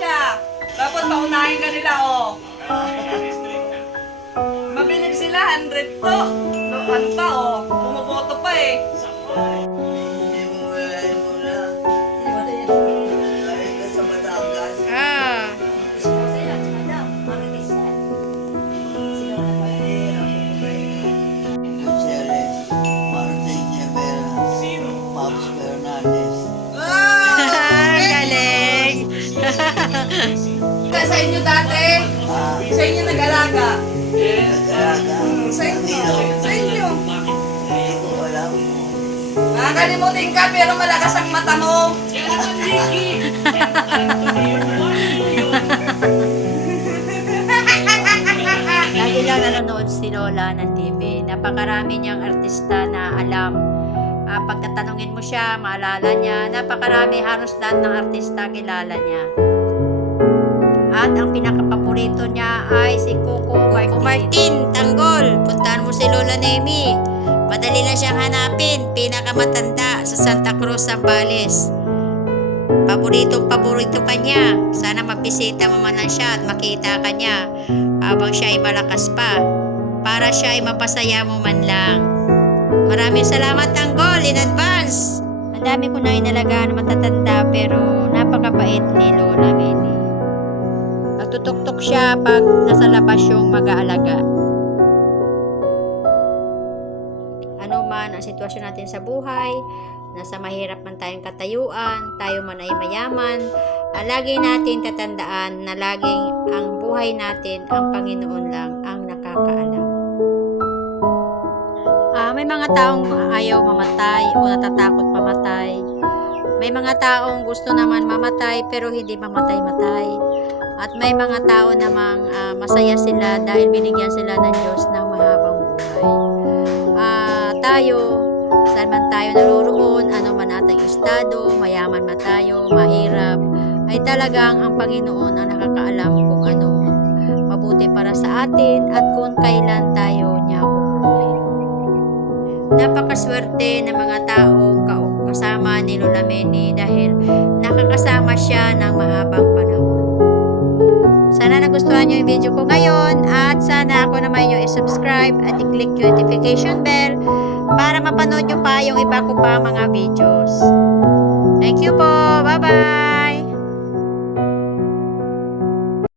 siya. Tapos paunahin ka nila, oh. Mabilib sila, 100 to. Ano pa, oh. Bumoboto pa eh. Ah. Galing. Sa inyo dati, sa inyo nag-alaga. Sa inyo. Sa inyo. Nakakalimutin ka pero malakas ang mata mo. Lagi lang nanonood si Lola ng TV. Napakarami niyang artista na alam. Pag tatanungin mo siya, maalala niya. Napakarami, halos lahat ng artista kilala niya. At ang pinakapaborito niya ay si Coco Martin. Tanggol, puntahan mo si Lola Nemi. Madali lang siyang hanapin. Pinakamatanda sa Santa Cruz, Zambales. Paborito ka niya. Sana mabisita mo man lang siya at makita ka niya habang siya ay malakas pa. Para siya ay mapasaya mo man lang. Maraming salamat, Tanggol, in advance. Ang dami ko na inalagaan na matatanda pero napakabait ni Lola Meni. Magtutok-tok siya pag nasa labas yung mag-aalaga. Ano man ang sitwasyon natin sa buhay, nasa mahirap man tayong katayuan, tayo man ay mayaman, lagi natin tatandaan na laging ang buhay natin, ang Panginoon lang ang nakakaalam. May mga taong ayaw mamatay o natatakot mamatay. May mga taong gusto naman mamatay pero hindi mamatay-matay. At may mga tao namang masaya sila dahil binigyan sila ng Diyos ng mahabang buhay. Tayo, saan man tayo naroroon, ano man ating estado, mayaman man tayo, mahirap, ay talagang ang Panginoon ang nakakaalam kung anong mabuti para sa atin at kung kailan tayo niya kukunin. Napakaswerte ng mga taong kasama ni Lola Meni dahil nakakasama siya ng mahabang panahon. Sana nagustuhan nyo yung video ko ngayon at sana ako naman yung i-subscribe at i-click yung notification bell para mapanood nyo pa yung iba ko pa mga videos. Thank you po. Bye-bye!